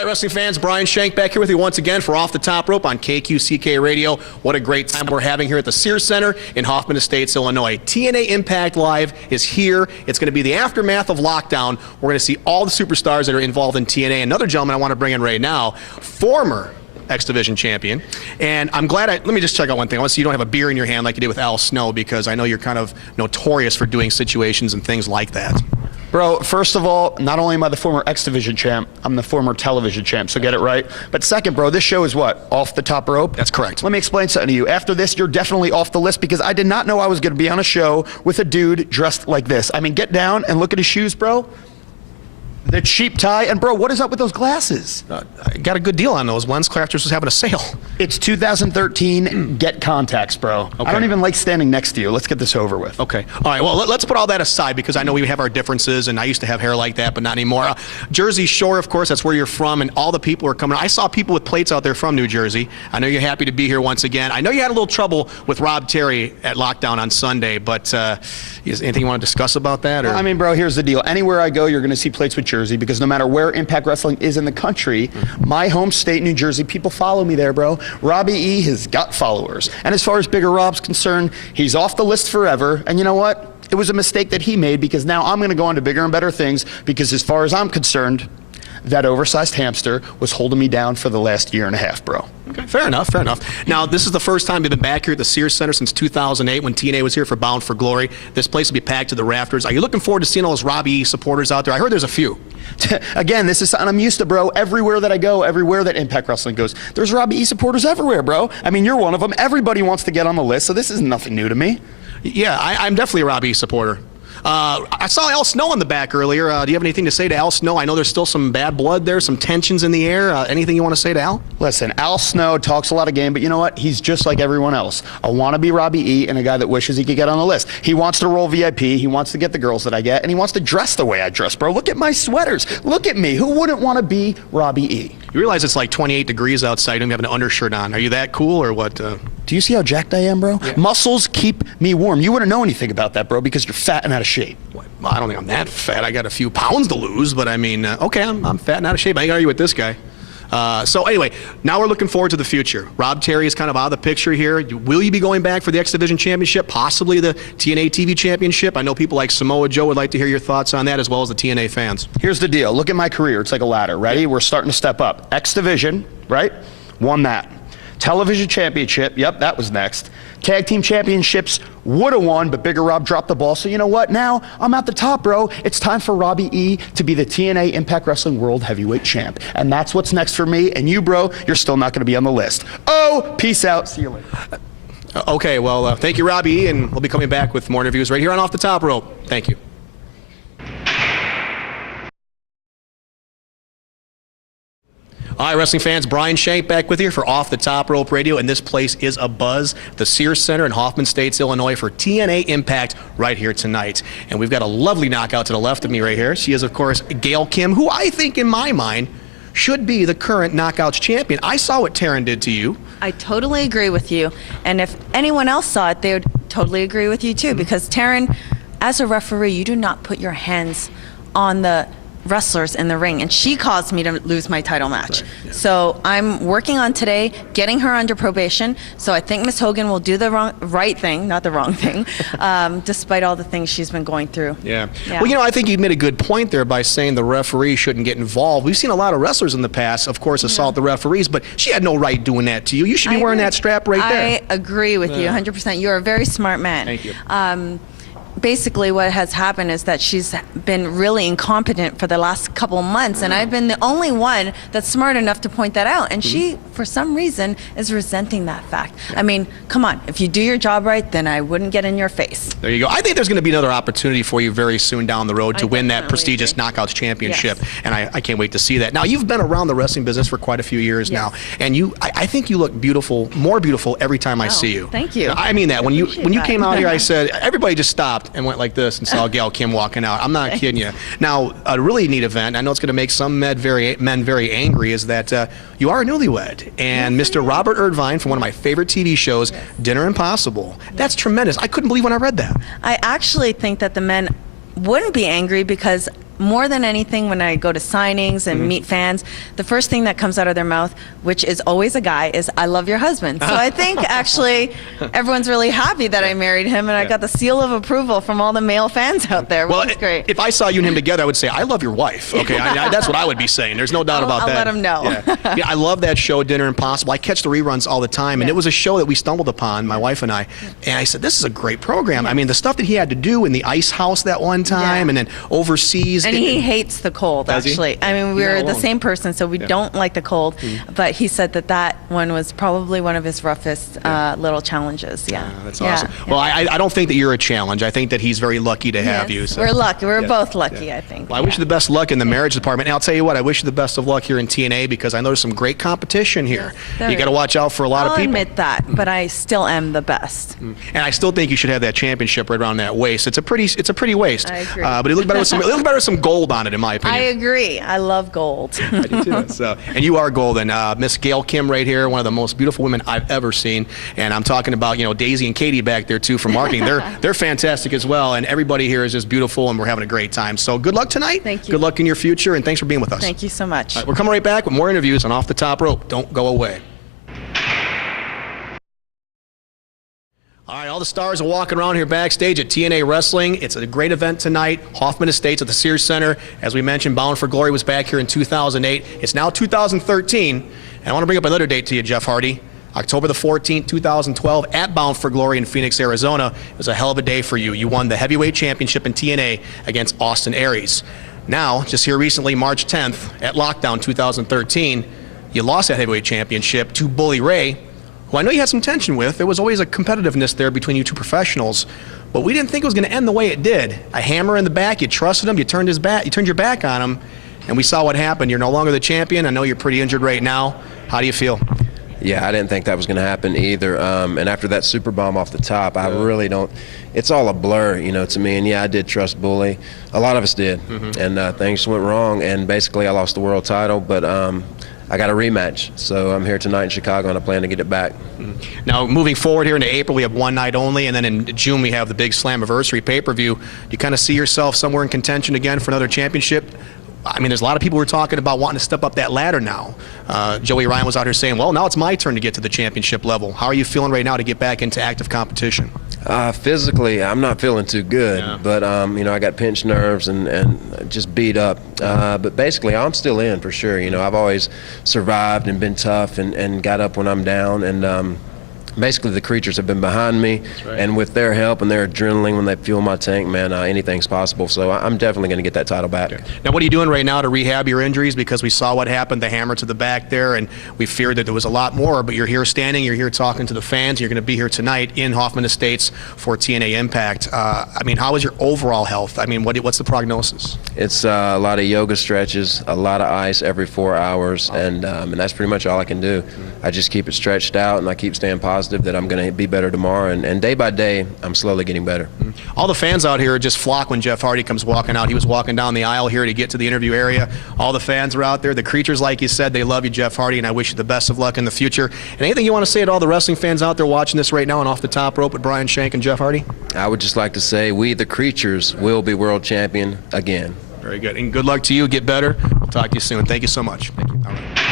All right, wrestling fans, Brian Shank back here with you once again for Off the Top Rope on KQCK Radio. What a great time we're having here at the Sears Center in Hoffman Estates, Illinois. TNA Impact Live is here. It's going to be the aftermath of lockdown. We're going to see all the superstars that are involved in TNA. Another gentleman I want to bring in right now, former X Division champion. And I'm glad let me just check out one thing. I want to see you don't have a beer in your hand like you did with Al Snow, because I know you're kind of notorious for doing situations and things like that. Bro, first of all, not only am I the former X Division champ, I'm the former television champ, so get it right. But second, bro, this show is what? Off the top rope? That's correct. Let me explain something to you. After this, you're definitely off the list, because I did not know I was going to be on a show with a dude dressed like this. I mean, get down and look at his shoes, bro. The cheap tie, and bro, what is up with those glasses? I got a good deal on those. Lens Crafters was having a sale. It's 2013, get contacts, bro. Okay. I don't even like standing next to you. Let's get this over with. Okay. All right, well, let's put all that aside, because I know we have our differences, and I used to have hair like that, but not anymore. Jersey Shore, of course, that's where you're from, and all the people are coming. I saw people with plates out there from New Jersey. I know you're happy to be here once again. I know you had a little trouble with Rob Terry at Lockdown on Sunday, but is anything you want to discuss about that? Or? I mean, bro, here's the deal. Anywhere I go, you're going to see plates with Jersey, because no matter where Impact Wrestling is in the country, my home state, New Jersey, people follow me there, bro. Robbie E has got followers. And as far as Bigger Rob's concerned, he's off the list forever. And you know what? It was a mistake that he made, because now I'm going to go on to bigger and better things, because as far as I'm concerned, that oversized hamster was holding me down for the last year and a half, bro. Okay, fair enough, fair enough. Now, this is the first time you've been back here at the Sears Center since 2008 when TNA was here for Bound for Glory. This place will be packed to the rafters. Are you looking forward to seeing all those Robbie E supporters out there? I heard there's a few. Again, this is something I'm used to, bro. Everywhere that I go, everywhere that Impact Wrestling goes, there's Robbie E supporters everywhere, bro. I mean, you're one of them. Everybody wants to get on the list, so this is nothing new to me. Yeah, I'm definitely a Robbie E supporter. I saw Al Snow in the back earlier. Do you have anything to say to Al Snow? I know there's still some bad blood there, some tensions in the air. Anything you want to say to Al? Listen, Al Snow talks a lot of game, but you know what? He's just like everyone else. A wannabe Robbie E and a guy that wishes he could get on the list. He wants to roll VIP. He wants to get the girls that I get, and he wants to dress the way I dress, bro. Look at my sweaters. Look at me. Who wouldn't want to be Robbie E? You realize it's like 28 degrees outside and you have an undershirt on. Are you that cool or what? Do you see how jacked I am, bro? Yeah. Muscles keep me warm. You wouldn't know anything about that, bro, because you're fat and out of shape. Well, I don't think I'm that fat. I got a few pounds to lose, but I mean, okay, I'm fat and out of shape. I ain't argue with this guy. So anyway, now we're looking forward to the future. Rob Terry is kind of out of the picture here. Will you be going back for the X Division Championship, possibly the TNA TV Championship? I know people like Samoa Joe would like to hear your thoughts on that, as well as the TNA fans. Here's the deal. Look at my career. It's like a ladder. Ready? We're starting to step up. X Division, right? Won that. Television Championship, yep, that was next. Tag Team Championships would have won, but Bigger Rob dropped the ball. So you know what? Now I'm at the top, bro. It's time for Robbie E to be the TNA Impact Wrestling World Heavyweight Champ. And that's what's next for me. And you, bro, you're still not going to be on the list. Oh, peace out. See you later. Okay, well, thank you, Robbie E, and we'll be coming back with more interviews right here on Off the Top Rope. Thank you. All right, wrestling fans, Brian Shank back with you for Off the Top Rope Radio, and this place is a buzz. The Sears Center in Hoffman Estates, Illinois, for TNA Impact right here tonight. And we've got a lovely knockout to the left of me right here. She is, of course, Gail Kim, who I think, in my mind, should be the current Knockouts champion. I saw what Taryn did to you. I totally agree with you. And if anyone else saw it, they would totally agree with you, too. Because, Taryn, as a referee, you do not put your hands on the wrestlers in the ring, and she caused me to lose my title match. Right, yeah. So I'm working on today getting her under probation, so I think Miss Hogan will do the right thing, not the wrong thing, despite all the things she's been going through. Yeah. Well, you know, I think you made a good point there by saying the referee shouldn't get involved. We've seen a lot of wrestlers in the past, of course, assault the referees, but she had no right doing that to you. You should be wearing that strap right there. I agree with you 100%. You're a very smart man. Thank you. Basically what has happened is that she's been really incompetent for the last couple of months, and I've been the only one that's smart enough to point that out, and she, for some reason, is resenting that fact. I mean, come on, if you do your job right, then I wouldn't get in your face. There you go. I think there's going to be another opportunity for you very soon down the road to win that prestigious Knockouts Championship, and I can't wait to see that. Now, you've been around the wrestling business for quite a few years now, and I think you look beautiful, more beautiful every time I see you. Thank you. I mean that. When you came out here, I said, everybody just stopped and went like this and saw Gail Kim walking out. I'm not kidding you. Now, a really neat event, I know it's going to make some men very angry, is that you are a newlywed. And Mr. Robert Irvine from one of my favorite TV shows, Dinner Impossible. That's tremendous. I couldn't believe when I read that. I actually think that the men wouldn't be angry because more than anything, when I go to signings and meet fans, the first thing that comes out of their mouth, which is always a guy, is "I love your husband." So I think actually everyone's really happy that I married him, and I got the seal of approval from all the male fans out there, which is great. If I saw you and him together, I would say, "I love your wife." Okay, that's what I would be saying. There's no doubt about that. I'll let him know. Yeah, I love that show, Dinner Impossible. I catch the reruns all the time, and it was a show that we stumbled upon, my wife and I, and I said, "This is a great program." I mean, the stuff that he had to do in the ice house that one time, and then overseas. And he hates the cold, actually. I mean, we're the same person, so we don't like the cold. But he said that one was probably one of his roughest little challenges. That's awesome. Well, I don't think that you're a challenge. I think that he's very lucky to have you. So. We're lucky. We're both lucky, I think. Well, I wish you the best luck in the marriage department. And I'll tell you what, I wish you the best of luck here in TNA, because I know there's some great competition here. You got to watch out for a lot of people. I'll admit that, but I still am the best. And I still think you should have that championship right around that waist. It's a pretty waist. I agree. But it looks better with some gold on it, in my opinion. I agree. I love gold. I do too. So, and you are golden. Miss Gail Kim right here, one of the most beautiful women I've ever seen. And I'm talking about, Daisy and Katie back there too from marketing. They're fantastic as well. And everybody here is just beautiful, and we're having a great time. So good luck tonight. Thank you. Good luck in your future, and thanks for being with us. Thank you so much. All right, we're coming right back with more interviews on Off the Top Rope. Don't go away. All right, all the stars are walking around here backstage at TNA Wrestling. It's a great event tonight. Hoffman Estates at the Sears Center. As we mentioned, Bound for Glory was back here in 2008. It's now 2013. And I want to bring up another date to you, Jeff Hardy. October the 14th, 2012, at Bound for Glory in Phoenix, Arizona. It was a hell of a day for you. You won the heavyweight championship in TNA against Austin Aries. Now, just here recently, March 10th, at Lockdown 2013, you lost that heavyweight championship to Bully Ray, who I know you had some tension with. There was always a competitiveness there between you two professionals, but we didn't think it was going to end the way it did. A hammer in the back, you trusted him, you turned your back on him, and we saw what happened. You're no longer the champion. I know you're pretty injured right now. How do you feel? Yeah, I didn't think that was going to happen either. And after that super bomb off the top, I really don't. It's all a blur, to me. And yeah, I did trust Bully. A lot of us did, and things went wrong. And basically, I lost the world title, but I got a rematch. So I'm here tonight in Chicago, and I plan to get it back. Now, moving forward here into April, we have one night only, and then in June we have the big Slammiversary pay-per-view. You kind of see yourself somewhere in contention again for another championship? I mean, there's a lot of people who are talking about wanting to step up that ladder now. Joey Ryan was out here saying, well, now it's my turn to get to the championship level. How are you feeling right now to get back into active competition? Physically, I'm not feeling too good, but I got pinched nerves and just beat up. But basically, I'm still in for sure. I've always survived and been tough and got up when I'm down. And basically, the creatures have been behind me, and with their help and their adrenaline when they fuel my tank, man, anything's possible. So I'm definitely going to get that title back. Okay. Now, what are you doing right now to rehab your injuries? Because we saw what happened, the hammer to the back there, and we feared that there was a lot more, but you're here standing, you're here talking to the fans, you're going to be here tonight in Hoffman Estates for TNA Impact. I mean, how is your overall health? I mean, what's the prognosis? It's a lot of yoga stretches, a lot of ice every 4 hours, and that's pretty much all I can do. I just keep it stretched out, and I keep staying positive that I'm going to be better tomorrow, and day by day, I'm slowly getting better. All the fans out here just flock when Jeff Hardy comes walking out. He was walking down the aisle here to get to the interview area. All the fans are out there. The creatures, like you said, they love you, Jeff Hardy, and I wish you the best of luck in the future. And anything you want to say to all the wrestling fans out there watching this right now and Off the Top Rope with Brian Shank and Jeff Hardy? I would just like to say we, the creatures, will be world champion again. Very good. And good luck to you. Get better. We'll talk to you soon. Thank you so much. Thank you. All right.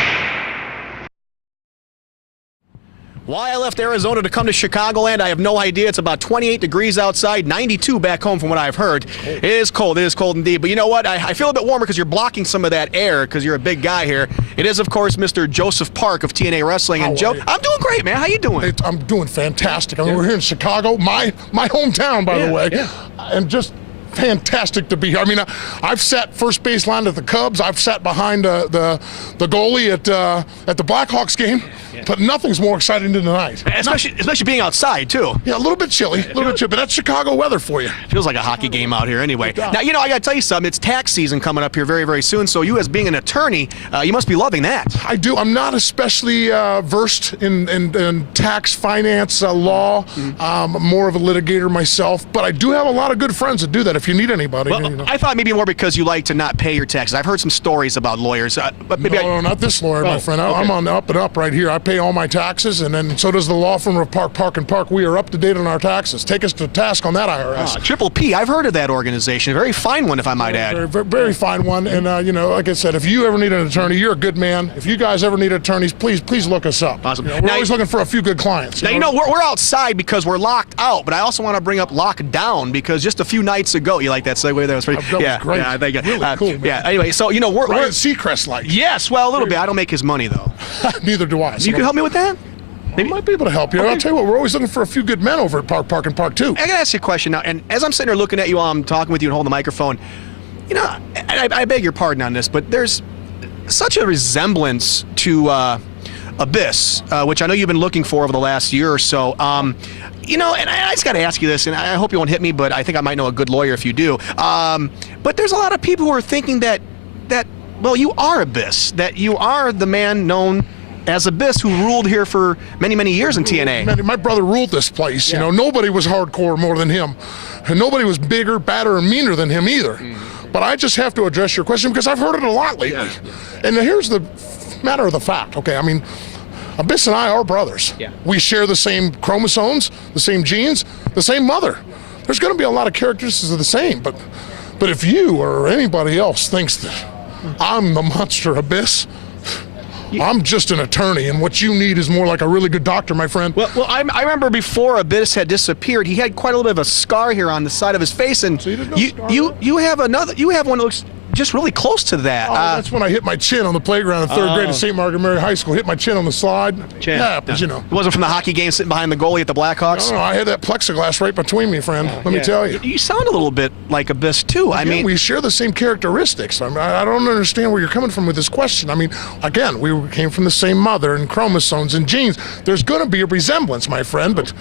Why I left Arizona to come to Chicagoland, I have no idea. It's about 28 degrees outside, 92 back home from what I've heard. It is cold. It is cold indeed. But you know what? I feel a bit warmer because you're blocking some of that air because you're a big guy here. It is, of course, Mr. Joseph Park of TNA Wrestling. And Joe, I'm doing great, man. How you doing? I'm doing fantastic. I mean, we're here in Chicago, my hometown, by the way, and just fantastic to be here. I mean, I've sat first baseline at the Cubs. I've sat behind the goalie at the Blackhawks game. But nothing's more exciting than tonight. Especially being outside, too. Yeah, a little bit chilly, but that's Chicago weather for you. Feels like a hockey game out here anyway. Now, I got to tell you something. It's tax season coming up here very, very soon, so you as being an attorney, you must be loving that. I do. I'm not especially versed in tax, finance, law. I'm more of a litigator myself, but I do have a lot of good friends that do that. If if you need anybody. Well, you know. I thought maybe more because you like to not pay your taxes. I've heard some stories about lawyers, but maybe No, not this lawyer, my friend. okay. I'm on the up and up right here. I pay all my taxes, and then so does the law firm of Park & Park. We are up to date on our taxes. Take us to task on that, IRS. Triple P, I've heard of that organization. A very fine one, if I might add. Very fine one. And, you know, like I said, if you ever need an attorney, you're a good man. If you guys ever need attorneys, please look us up. Awesome. You know, we're Now, always looking for a few good clients. Now, you know, we're outside because we're locked out, but I also want to bring up lockdown because just a few nights ago, you like that segue there? That was pretty, That was great. Yeah, I think, Really cool, man. Yeah, anyway, so, you know, we're Ryan Seacrest-like. yes, well, a little bit. I don't make his money, though. Neither do I. You can help me with that? I might be able to help you. Okay. I'll tell you what, we're always looking for a few good men over at Park & Park, too. I gotta ask you a question now, and as I'm sitting there looking at you while I'm talking with you and holding the microphone, you know, I beg your pardon on this, but there's such a resemblance to Abyss, which I know you've been looking for over the last year or so. You know, and I just got to ask you this, and I hope you won't hit me, but I think I might know a good lawyer if you do. But there's a lot of people who are thinking that well, you are Abyss, that you are the man known as Abyss who ruled here for many, many years in TNA. Man, my brother ruled this place. You know, nobody was hardcore more than him, and nobody was bigger, badder, and meaner than him either. But I just have to address your question because I've heard it a lot lately. And here's the matter of the fact. Okay, I mean, Abyss and I are brothers. We share the same chromosomes, the same genes, the same mother. There's going to be a lot of characteristics of the same, but if you or anybody else thinks that I'm the monster Abyss, I'm just an attorney, and what you need is more like a really good doctor, my friend. Well, I remember before Abyss had disappeared, he had quite a little bit of a scar here on the side of his face, and So you didn't know you have one that looks just really close to that. Oh, that's when I hit my chin on the playground in third grade at St. Margaret Mary High School. Hit my chin on the slide. Yeah, but you know. It wasn't from the hockey game sitting behind the goalie at the Blackhawks? No, I had that plexiglass right between me, friend. Let me tell you. You sound a little bit like Abyss, too. I mean, we share the same characteristics. I don't understand where you're coming from with this question. I mean, again, we came from the same mother and chromosomes and genes. There's going to be a resemblance, my friend, but...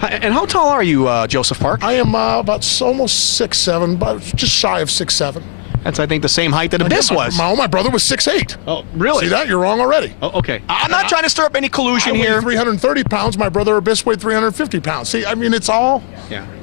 And how tall are you, Joseph Park? I am about almost 6'7", about just shy of 6'7". That's, I think, the same height that Abyss was. My brother was 6'8". Oh, really? See that? You're wrong already. Oh, okay. I'm not trying to stir up any collusion I weigh here. 330 pounds. My brother Abyss weighed 350 pounds. See, I mean, it's all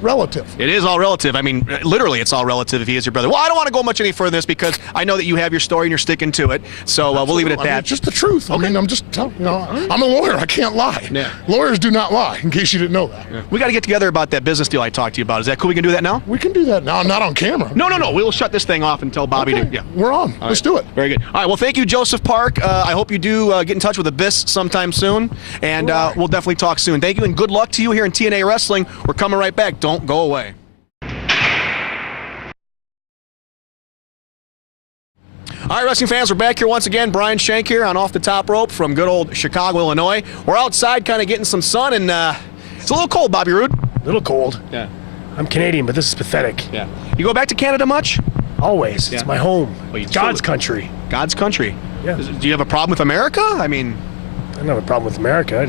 relative. It is all relative. I mean, literally, it's all relative if he is your brother. Well, I don't want to go much any further than this because I know that you have your story and you're sticking to it. So we'll leave it at I mean, that. it's just the truth. I mean, I'm just telling you know, I'm a lawyer. I can't lie. Yeah. Lawyers do not lie, in case you didn't know that. We got to get together about that business deal I talked to you about. Is that cool? We can do that now? We can do that now. Not on camera. No. We'll shut this thing off and tell Bobby Okay. to. Yeah. We're on. Let's do it. Very good. All right. Well, thank you, Joseph Park. I hope you do get in touch with Abyss sometime soon, and we'll definitely talk soon. Thank you, and good luck to you here in TNA Wrestling. We're coming right back. Don't go away. All right, wrestling fans, we're back here once again. Brian Shank here on Off the Top Rope from good old Chicago, Illinois. We're outside kind of getting some sun, and it's a little cold, Bobby Roode. A little cold. Yeah. I'm Canadian, but this is pathetic. Yeah. You go back to Canada much? Always. It's my home. Well, you God's still- country. God's country. Yeah. Do you have a problem with America? I mean... I don't have a problem with America.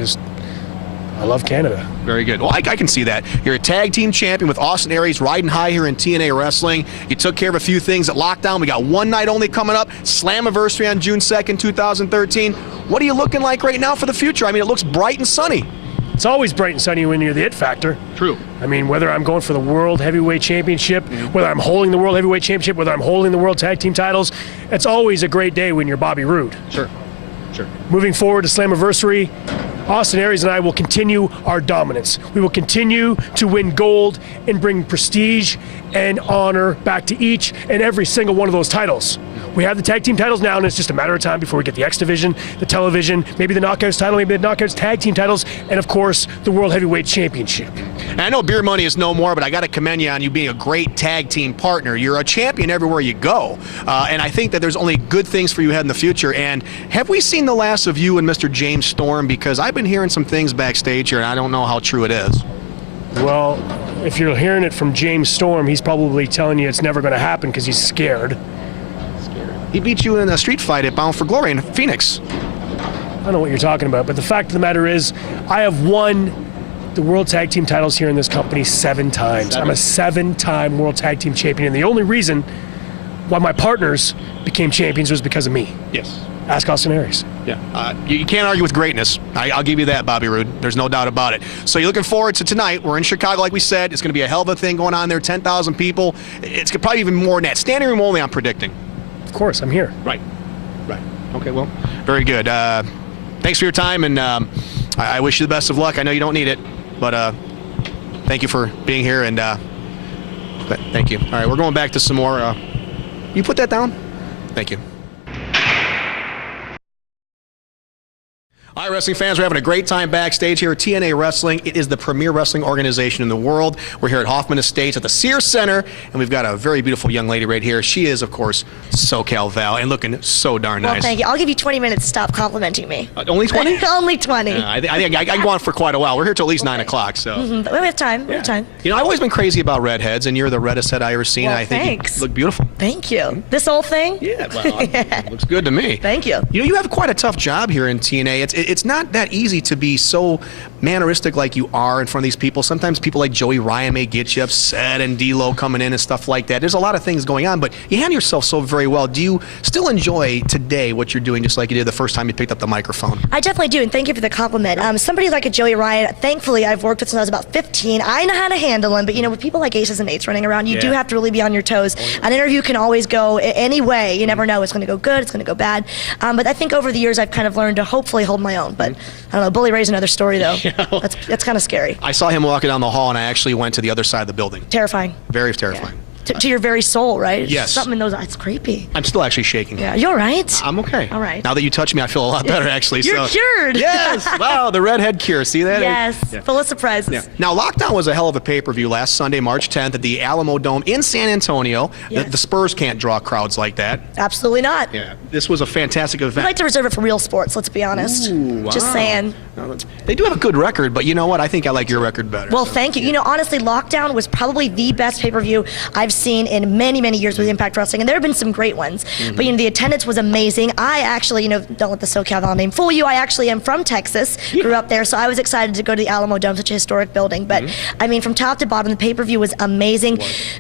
I love Canada. Very good. Well, I can see that. You're a tag team champion with Austin Aries riding high here in TNA Wrestling. You took care of a few things at Lockdown. We got one night only coming up. Slammiversary on June 2nd, 2013. What are you looking like right now for the future? I mean, it looks bright and sunny. It's always bright and sunny when you're the it factor. True. I mean, whether I'm going for the World Heavyweight Championship, whether I'm holding the World Heavyweight Championship, whether I'm holding the World Tag Team titles, it's always a great day when you're Bobby Roode. Sure. Moving forward to Slammiversary, Austin Aries and I will continue our dominance. We will continue to win gold and bring prestige and honor back to each and every single one of those titles. We have the tag team titles now, and it's just a matter of time before we get the X Division, the television, maybe the Knockouts title, maybe the Knockouts tag team titles, and of course, the World Heavyweight Championship. And I know beer money is no more, but I got to commend you on you being a great tag team partner. You're a champion everywhere you go, and I think that there's only good things for you ahead in the future. And have we seen the last of you and Mr. James Storm? Because I've been hearing some things backstage here, and I don't know how true it is. Well, if you're hearing it from James Storm, he's probably telling you it's never going to happen because he's scared. He beat you in a street fight at Bound for Glory in Phoenix. I don't know what you're talking about, but the fact of the matter is, I have won the World Tag Team titles here in this company 7 times. I'm a 7-time World Tag Team champion, and the only reason why my partners became champions was because of me. Yes. Ask Austin Aries. Yeah, you can't argue with greatness. I'll give you that, Bobby Roode. There's no doubt about it. So you're looking forward to tonight. We're in Chicago, like we said. It's going to be a hell of a thing going on there. 10,000 people. It's probably even more than that. Standing room only, I'm predicting. Of course, I'm here. Right. Okay, well, very good. Thanks for your time, and I wish you the best of luck. I know you don't need it, but thank you for being here, and thank you. All right, we're going back to some more. You put that down? Thank you. All right, wrestling fans, we're having a great time backstage here at TNA Wrestling. It is the premier wrestling organization in the world. We're here at Hoffman Estates at the Sears Center, and we've got a very beautiful young lady right here. She is, of course, SoCal Val, and looking so darn nice. Well, thank you. I'll give you 20 minutes to stop complimenting me. Only 20? Only 20. I think I can go on for quite a while. We're here till at least 9 o'clock, so. But we have time. We have time. You know, I've always been crazy about redheads, and you're the reddest head I ever seen. Well, I think thanks. you look beautiful. Thank you. This whole thing? Yeah, well, it looks good to me. Thank you. You know, you have quite a tough job here in TNA. It's not that easy to be so manneristic like you are in front of these people. Sometimes people like Joey Ryan may get you upset, and D-Lo coming in and stuff like that. There's a lot of things going on, but you handle yourself so very well. Do you still enjoy today what you're doing just like you did the first time you picked up the microphone? I definitely do, and thank you for the compliment. Somebody like a Joey Ryan, thankfully I've worked with since I was about 15. I know how to handle him, but you know, with people like aces and eights running around, you do have to really be on your toes. An interview can always go any way. You never know. It's going to go good, it's going to go bad. But I think over the years I've kind of learned to hopefully hold my own. But I don't know, Bully Ray's another story though. That's kind of scary. I saw him walking down the hall, and I actually went to the other side of the building. Terrifying. Very terrifying. Yeah. To your very soul, right? Yes. Something in those eyes. It's creepy. I'm still actually shaking. Yeah, you're right. I'm okay. All right. Now that you touch me, I feel a lot better, actually. You're cured. Yes. Wow, the redhead cure. See that? Yes. Yeah. Full of surprises. Yeah. Now, Lockdown was a hell of a pay-per-view last Sunday, March 10th at the Alamo Dome in San Antonio. Yes. The Spurs can't draw crowds like that. Absolutely not. Yeah. This was a fantastic I'd event. like to reserve it for real sports, let's be honest. Ooh, wow. Just saying. They do have a good record, but you know what? I think I like your record better. Well, so. thank you. You know, honestly, Lockdown was probably the best pay-per-view I've seen in many, many years with Impact Wrestling, and there have been some great ones. But, you know, the attendance was amazing. I actually, you know, don't let the SoCal Val name fool you, I actually am from Texas, grew up there, so I was excited to go to the Alamo Dome, such a historic building. But, I mean, from top to bottom, the pay-per-view was amazing.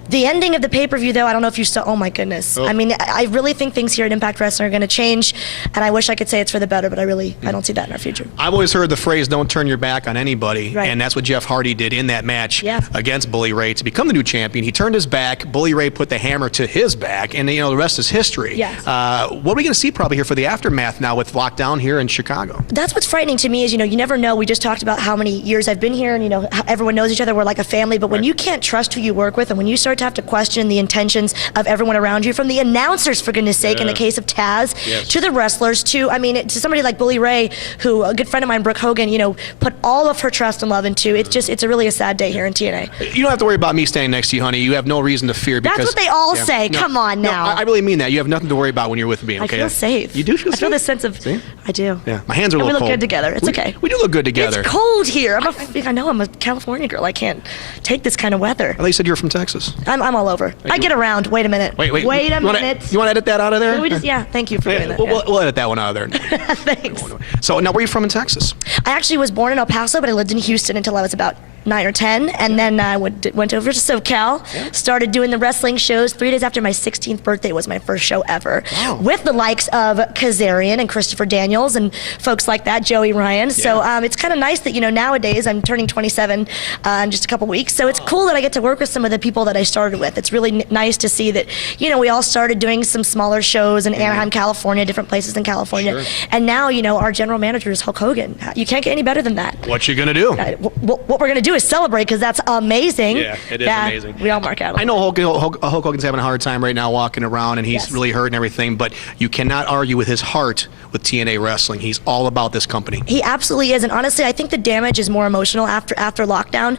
The ending of the pay-per-view, though, I don't know if you saw, oh my goodness. I mean, I really think things here at Impact Wrestling are going to change, and I wish I could say it's for the better, but I don't see that in our future. I've always heard the phrase, don't turn your back on anybody, Right. and that's what Jeff Hardy did in that match Yeah. against Bully Ray to become the new champion. He turned his back, Bully Ray put the hammer to his back, and you know, the rest is history. Yes. What are we going to see probably here for the aftermath now with Lockdown here in Chicago? That's what's frightening to me is, you know, you never know. We just talked about how many years I've been here, and, you know, how everyone knows each other. We're like a family. But when you can't trust who you work with, and when you start to have to question the intentions of everyone around you, from the announcers, for goodness sake, in the case of Taz, to the wrestlers, to, I mean, to somebody like Bully Ray, who, a good friend of mine, Brooke Hogan, you know, put all of her trust and love into. It's a really a sad day here in TNA. You don't have to worry about me standing next to you, honey. You have no reason to fear. Because, That's what they all yeah. say. No, Come on no, now. I really mean that. You have nothing to worry about when you're with me, okay? I feel safe. You do feel safe? I feel this sense of, See? I do. Yeah, my hands are a And we little look cold. good together. It's okay. We do look good together. It's cold here. I know I'm a California girl. I can't take this kind of weather. I thought you said you were from Texas. I'm all over. I get around. Wait a minute. Wait a minute. You want to edit that out of there? Can we just, yeah, thank you for doing that. We'll edit that one out of there. Thanks. So now, where are you from in Texas? I actually was born in El Paso, but I lived in Houston until I was about 9 or 10, and then I went over to SoCal, started doing the wrestling shows. 3 days after my 16th birthday was my first show ever, with the likes of Kazarian and Christopher Daniels and folks like that, Joey Ryan. So it's kind of nice that, you know, nowadays I'm turning 27 in just a couple weeks, so it's cool that I get to work with some of the people that I started with. It's really nice to see that, you know, we all started doing some smaller shows in Anaheim, California, different places in California, and now, you know, our general manager is Hulk Hogan. You can't get any better than that. What you gonna do? What we're gonna do is celebrate, because that's amazing. Yeah, it is amazing. We all mark out. I know Hulk Hogan's having a hard time right now walking around, and he's really hurt and everything, but you cannot argue with his heart with TNA Wrestling. He's all about this company. He absolutely is, and honestly, I think the damage is more emotional after lockdown.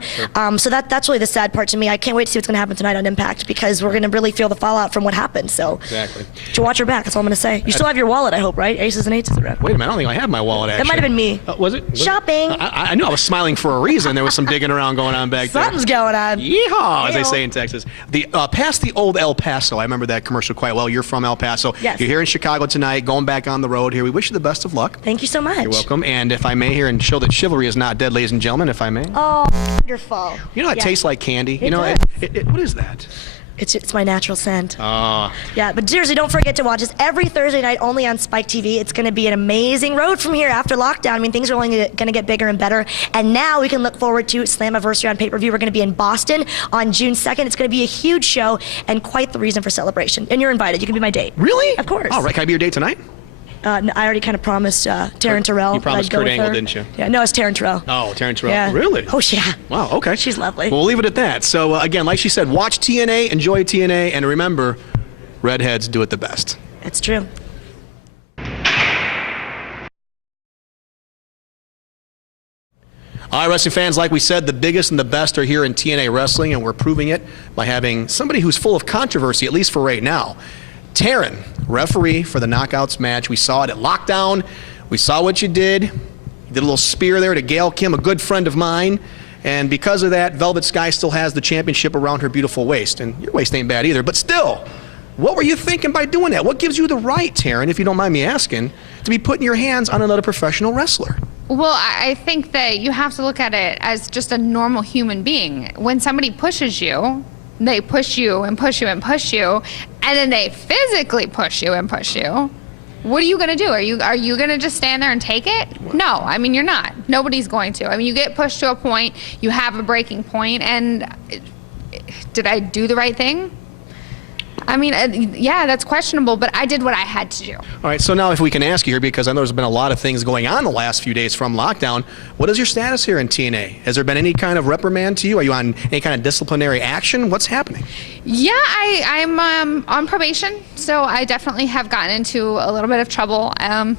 So that's really the sad part to me. I can't wait to see what's going to happen tonight on Impact, because we're going to really feel the fallout from what happened. So Exactly. to watch your back, that's all I'm going to say. You still have your wallet, I hope, right? Aces and eights around. Wait a minute, I don't think I have my wallet, actually. That might have been me. Was it? Shopping. I knew I was smiling for a reason. There was some digging around going on back there. Something's going on. Yeehaw, as they Yeehaw. say in Texas. The past the old El Paso. I remember that commercial quite well. You're from El Paso. Yes. You're here in Chicago tonight, going back on the road here. We wish you the best of luck. Thank you so much. You're welcome. And if I may here and show that chivalry is not dead, ladies and gentlemen, if I may. Oh, wonderful. You know, it Yeah. tastes like candy. It You know, does. what is that? It's my natural scent. Yeah, but seriously, don't forget to watch us every Thursday night only on Spike TV. It's going to be an amazing road from here after lockdown. I mean, things are only going to get bigger and better. And now we can look forward to Slammiversary on pay-per-view. We're going to be in Boston on June 2nd. It's going to be a huge show and quite the reason for celebration. And you're invited. You can be my date. Really? Of course. All right, can I be your date tonight? No, I already kind of promised Taryn Terrell. You promised I'd go Kurt with Angle, her. didn't you? Yeah, no, it's Taryn Terrell. Oh, Taryn Terrell. Yeah. Really? Oh, yeah. Wow, okay. She's lovely. Well, we'll leave it at that. So, again, like she said, watch TNA, enjoy TNA, and remember, redheads do it the best. It's true. All right, wrestling fans, like we said, the biggest and the best are here in TNA Wrestling, and we're proving it by having somebody who's full of controversy, at least for right now. Taryn, referee for the Knockouts match. We saw it at Lockdown. We saw what you did. You did a little spear there to Gail Kim, a good friend of mine. And because of that, Velvet Sky still has the championship around her beautiful waist. And your waist ain't bad either, but still, what were you thinking by doing that? What gives you the right, Taryn, if you don't mind me asking, to be putting your hands on another professional wrestler? Well, I think that you have to look at it as just a normal human being. When somebody pushes you, they push you and push you and push you, and then they physically push you and push you. What are you going to do? Are you going to just stand there and take it? No, I mean, you're not. Nobody's going to. I mean, you get pushed to a point, you have a breaking point, and did I do the right thing? I mean, yeah, that's questionable, but I did what I had to do. All right, so now if we can ask you here, because I know there's been a lot of things going on the last few days from lockdown, what is your status here in TNA? Has there been any kind of reprimand to you? Are you on any kind of disciplinary action? What's happening? Yeah, I'm on probation, so I definitely have gotten into a little bit of trouble.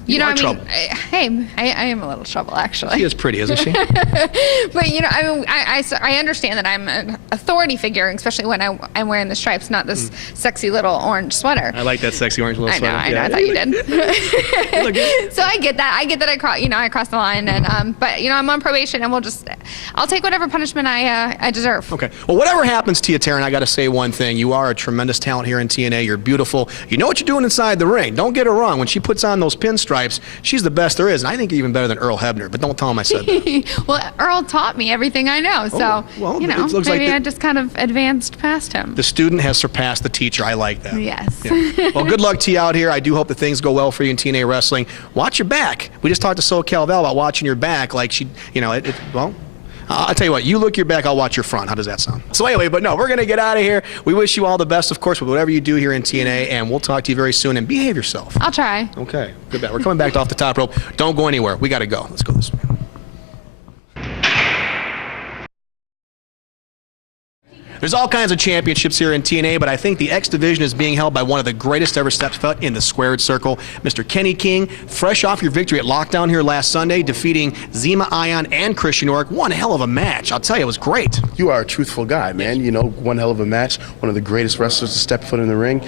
You know, I mean, trouble. I am a little trouble, actually. She is pretty, isn't she? But you know, I mean, I understand that I'm an authority figure, especially when I'm wearing the stripes, not this sexy little orange sweater. I like that sexy orange little sweater. I know. I thought you did. So I get that. I crossed the line, and but you know, I'm on probation, and I'll take whatever punishment I deserve. Okay. Well, whatever happens to you, Taryn, I got to say one thing. You are a tremendous talent here in TNA. You're beautiful. You know what you're doing inside the ring. Don't get her wrong. When she puts on those pinstripes, she's the best there is, and I think even better than Earl Hebner. But don't tell him I said that. Well, Earl taught me everything I know, so well, you know, it looks maybe like I just kind of advanced past him. The student has surpassed the teacher. I like that. Yes. Yeah. Well, good luck to you out here. I do hope that things go well for you in TNA Wrestling. Watch your back. We just talked to SoCal Val about watching your back. Like she, you know, well, I'll tell you what, you look your back, I'll watch your front. How does that sound? So anyway, but no, we're going to get out of here. We wish you all the best, of course, with whatever you do here in TNA, and we'll talk to you very soon, and behave yourself. I'll try. Okay, good bet. We're coming back to Off the Top Rope. Don't go anywhere. We got to go. Let's go this way. There's all kinds of championships here in TNA, but I think the X Division is being held by one of the greatest ever stepped foot in the squared circle, Mr. Kenny King, fresh off your victory at Lockdown here last Sunday, defeating Zema Ion and Christian Ork. One hell of a match. I'll tell you, it was great. You are a truthful guy, man. You know, one hell of a match, one of the greatest wrestlers to step foot in the ring.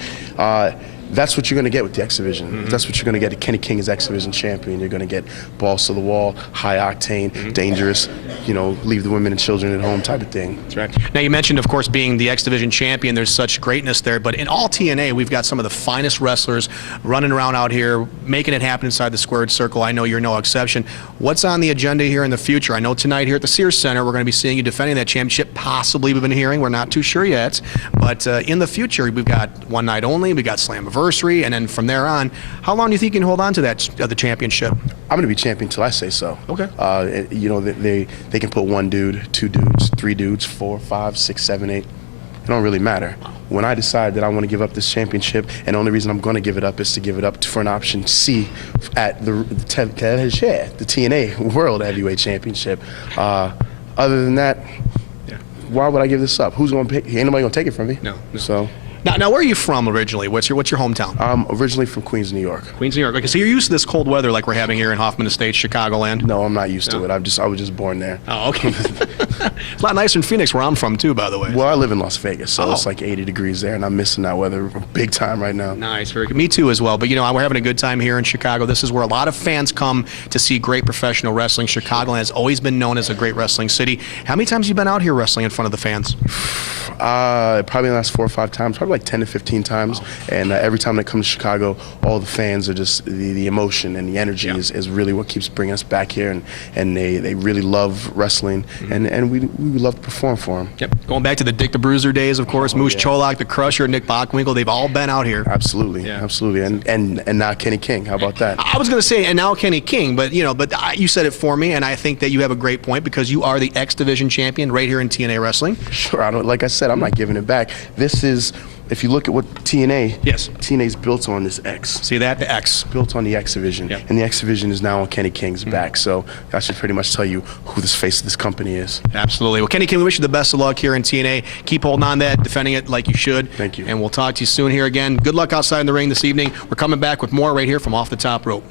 That's what you're going to get with the X Division. That's what you're going to get. Kenny King is X Division champion. You're going to get balls to the wall, high octane, dangerous, you know, leave the women and children at home type of thing. That's right. Now, you mentioned, of course, being the X Division champion. There's such greatness there. But in all TNA, we've got some of the finest wrestlers running around out here, making it happen inside the squared circle. I know you're no exception. What's on the agenda here in the future? I know tonight here at the Sears Center, we're going to be seeing you defending that championship. Possibly, we've been hearing. We're not too sure yet. But in the future, we've got one night only. We've got Slammiversary. And then from there on, how long do you think you can hold on to that the championship? I'm going to be champion till I say so. Okay. You know, they can put one dude, two dudes, three dudes, 4, 5, 6, 7, 8. It don't really matter. When I decide that I want to give up this championship, and the only reason I'm going to give it up is to give it up for an option C at the TNA World Heavyweight Championship. Other than that, why would I give this up? Who's going to pick? Ain't nobody going to take it from me. No. So. Now, where are you from originally? What's your hometown? I'm originally from Queens, New York. Queens, New York. Okay, so you're used to this cold weather like we're having here in Hoffman Estates, Chicagoland? No, I'm not used to it. I was just born there. Oh, okay. It's a lot nicer in Phoenix, where I'm from, too, by the way. Well, I live in Las Vegas, so it's like 80 degrees there, and I'm missing that weather big time right now. Nice, very good. Me too, as well. But, you know, we're having a good time here in Chicago. This is where a lot of fans come to see great professional wrestling. Chicagoland has always been known as a great wrestling city. How many times have you been out here wrestling in front of the fans? Probably the last 4 or 5 times, probably probably like 10 to 15 times. And every time they come to Chicago, all the fans are just, the emotion and the energy is really what keeps bringing us back here. And they really love wrestling, and we love to perform for them. Yep. Going back to the Dick the Bruiser days, of course, Moose Cholak, the Crusher, Nick Bockwinkel, they've all been out here. Absolutely, absolutely. And now Kenny King, how about that? I was going to say, and now Kenny King, but you said it for me, and I think that you have a great point because you are the X Division champion right here in TNA Wrestling. Sure, like I said, I'm not giving it back. This is, if you look at what TNA, TNA's built on this X. See that? The X. Built on the X Division. Yep. And the X Division is now on Kenny King's back. So that should pretty much tell you who this face of this company is. Absolutely. Well, Kenny King, we wish you the best of luck here in TNA. Keep holding on that, defending it like you should. Thank you. And we'll talk to you soon here again. Good luck outside in the ring this evening. We're coming back with more right here from Off the Top Rope.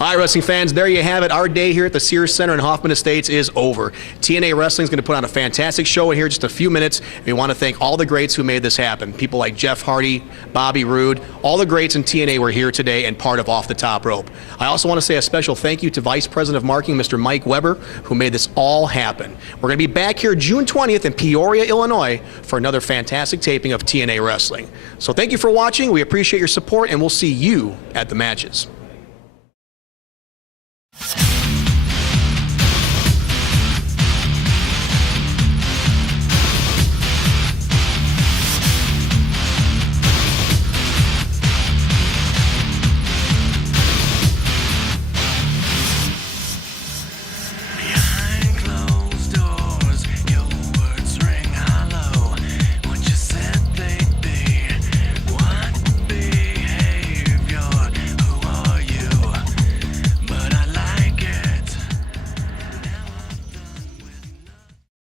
All right, wrestling fans, there you have it. Our day here at the Sears Center in Hoffman Estates is over. TNA Wrestling is going to put on a fantastic show in here in just a few minutes. We want to thank all the greats who made this happen. People like Jeff Hardy, Bobby Roode, all the greats in TNA were here today and part of Off the Top Rope. I also want to say a special thank you to Vice President of Marketing, Mr. Mike Weber, who made this all happen. We're going to be back here June 20th in Peoria, Illinois for another fantastic taping of TNA Wrestling. So thank you for watching. We appreciate your support, and we'll see you at the matches.